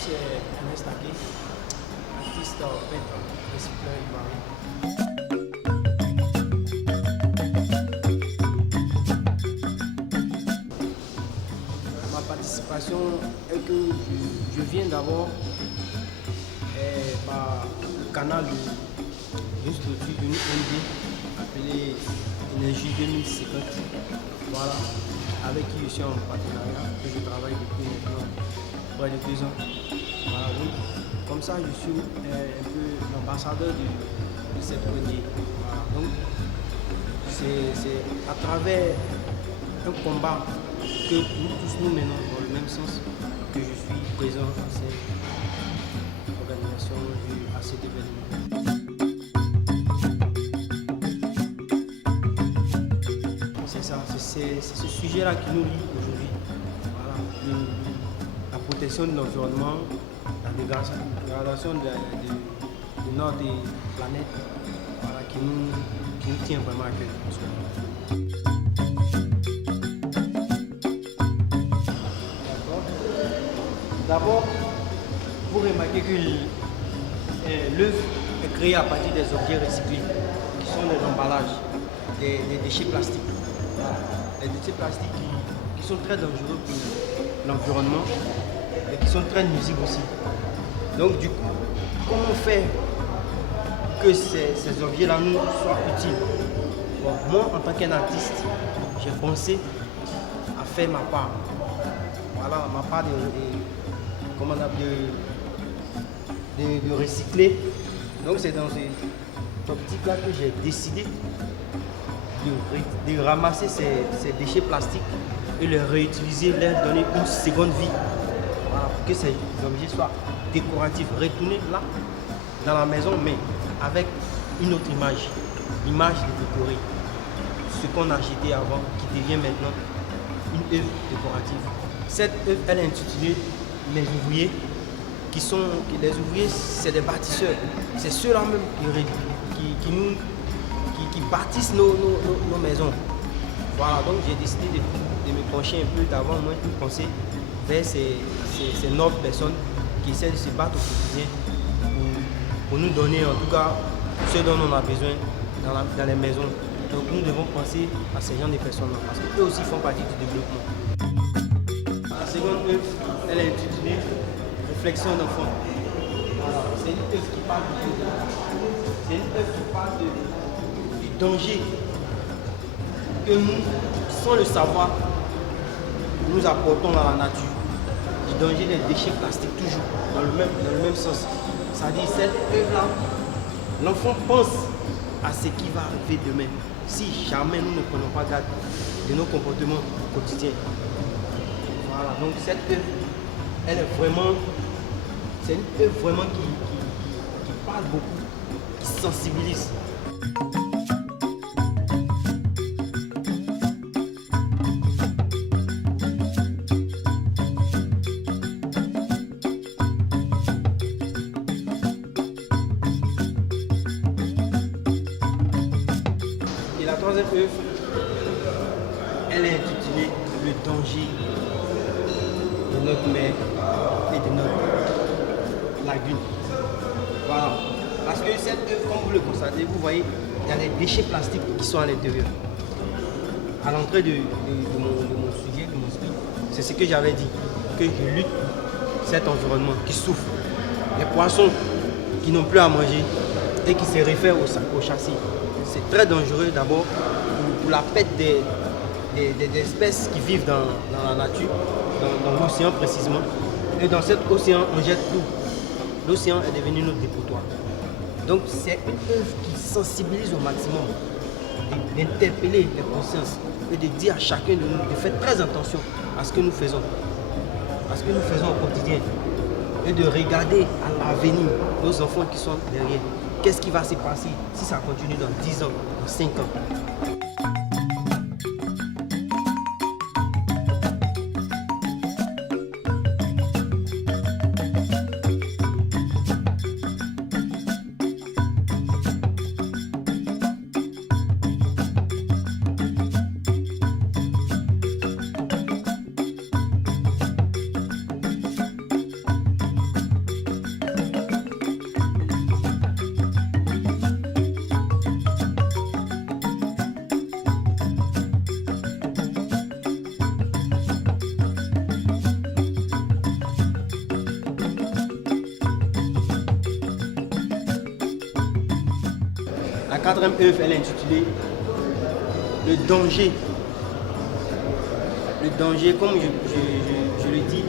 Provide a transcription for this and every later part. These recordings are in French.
C'est Ernest Agué, artiste peintre, recycleur ivoirien. Ma participation est que je viens d'abord par le canal d'une structure, d'une ONG appelée Énergie 2050. Voilà, avec qui je suis en partenariat, que je travaille depuis maintenant près de 2 ans. Voilà, donc, comme ça, je suis un peu l'ambassadeur de cette ONG. Voilà, donc, c'est à travers un combat que nous tous nous menons dans le même sens que je suis présent à cette organisation, à cet événement. C'est ça, c'est ce sujet-là qui nous lie aujourd'hui. Voilà, la protection de l'environnement, la dégradation de notre planète, voilà, qui nous tient vraiment à cœur. D'abord, vous remarquez que l'œuvre est créée à partir des objets recyclés, qui sont les emballages, des déchets plastiques. Voilà. Les déchets plastiques qui sont très dangereux pour l'environnement et qui sont très nuisibles aussi. Donc du coup, comment faire que ces objets-là nous soient utiles? Bon, moi, en tant qu'artiste, j'ai pensé à faire ma part. Voilà, ma part de recycler. Donc c'est dans cette optique-là que j'ai décidé de ramasser ces déchets plastiques et les réutiliser, leur donner une seconde vie. Voilà, pour que ces objets soient décoratifs, retournés là, dans la maison, mais avec une autre image, l'image de décorer. Ce qu'on a jeté avant, qui devient maintenant une œuvre décorative. Cette œuvre, elle est intitulée Les ouvriers, les ouvriers, c'est des bâtisseurs. C'est ceux-là même qui bâtissent nos maisons. Voilà, donc j'ai décidé de me pencher un peu, d'avoir moins une pensée vers ces nobles personnes qui essaient de se battre au quotidien pour nous donner en tout cas ce dont on a besoin dans les maisons. Donc nous devons penser à ces gens de personnes-là parce qu'eux aussi font partie du développement. La seconde œuvre, elle est intitulée Réflexion d'enfant. Voilà, c'est une œuvre qui parle c'est une œuvre qui parle du danger que nous, sans le savoir, nous apportons dans la nature. Du danger des déchets plastiques, toujours dans le même sens. C'est-à-dire cette œuvre-là, l'enfant pense à ce qui va arriver demain si jamais nous ne prenons pas garde de nos comportements quotidiens. Voilà, donc cette œuvre, elle est vraiment, c'est une œuvre vraiment qui parle beaucoup, qui sensibilise. Et la troisième œuvre, elle est intitulée Le danger de notre mer et de notre lagune. Voilà. Parce que cette œuvre, comme vous le constatez, vous voyez, il y a des déchets plastiques qui sont à l'intérieur. À l'entrée de mon sujet, de mon speech, c'est ce que j'avais dit, que je lutte cet environnement qui souffre. Les poissons qui n'ont plus à manger et qui se réfèrent au châssis. C'est très dangereux d'abord pour la perte des espèces qui vivent dans la nature, dans l'océan précisément. Et dans cet océan, on jette tout. L'océan est devenu notre dépotoir. Donc c'est une œuvre qui sensibilise au maximum, d'interpeller les consciences et de dire à chacun de nous de faire très attention à ce que nous faisons, au quotidien. Et de regarder à l'avenir nos enfants qui sont derrière. Qu'est-ce qui va se passer si ça continue dans 10 ans, dans 5 ans? quatrième œuvre, elle est intitulée Le danger. Le danger, comme je le dis,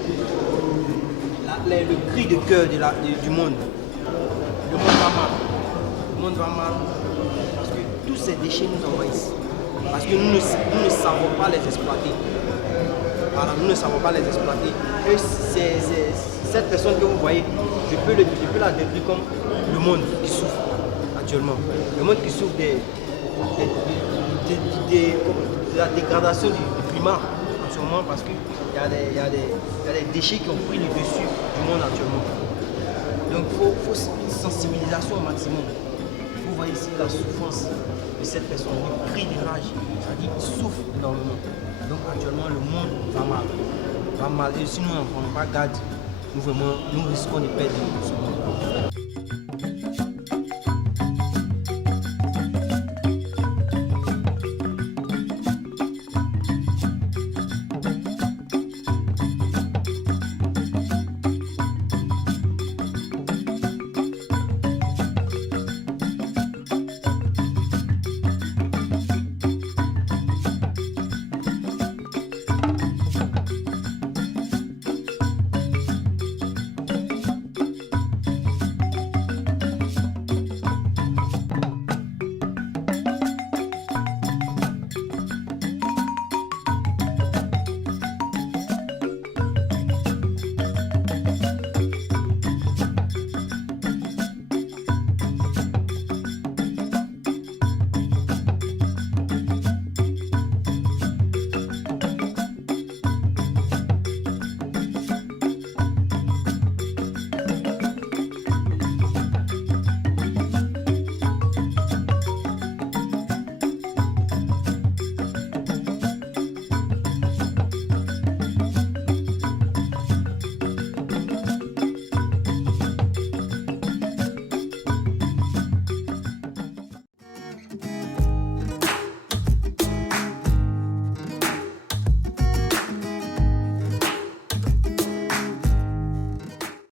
le cri de cœur du monde. Le monde va mal. Le monde va mal parce que tous ces déchets nous envahissent. Parce que nous ne savons pas les exploiter. Voilà, nous ne savons pas les exploiter. Et cette personne que vous voyez, je peux la décrire comme le monde qui souffre actuellement. Le monde qui souffre de la dégradation du climat en ce moment parce qu'il y a des déchets qui ont pris le dessus du monde actuellement. Donc il faut une sensibilisation au maximum. Vous voyez ici la souffrance de cette personne, le cri de rage, c'est-à-dire qu'il souffre énormément. Donc actuellement le monde va mal. Va mal. Et si nous n'en prenons pas garde, nous risquons de perdre ce monde.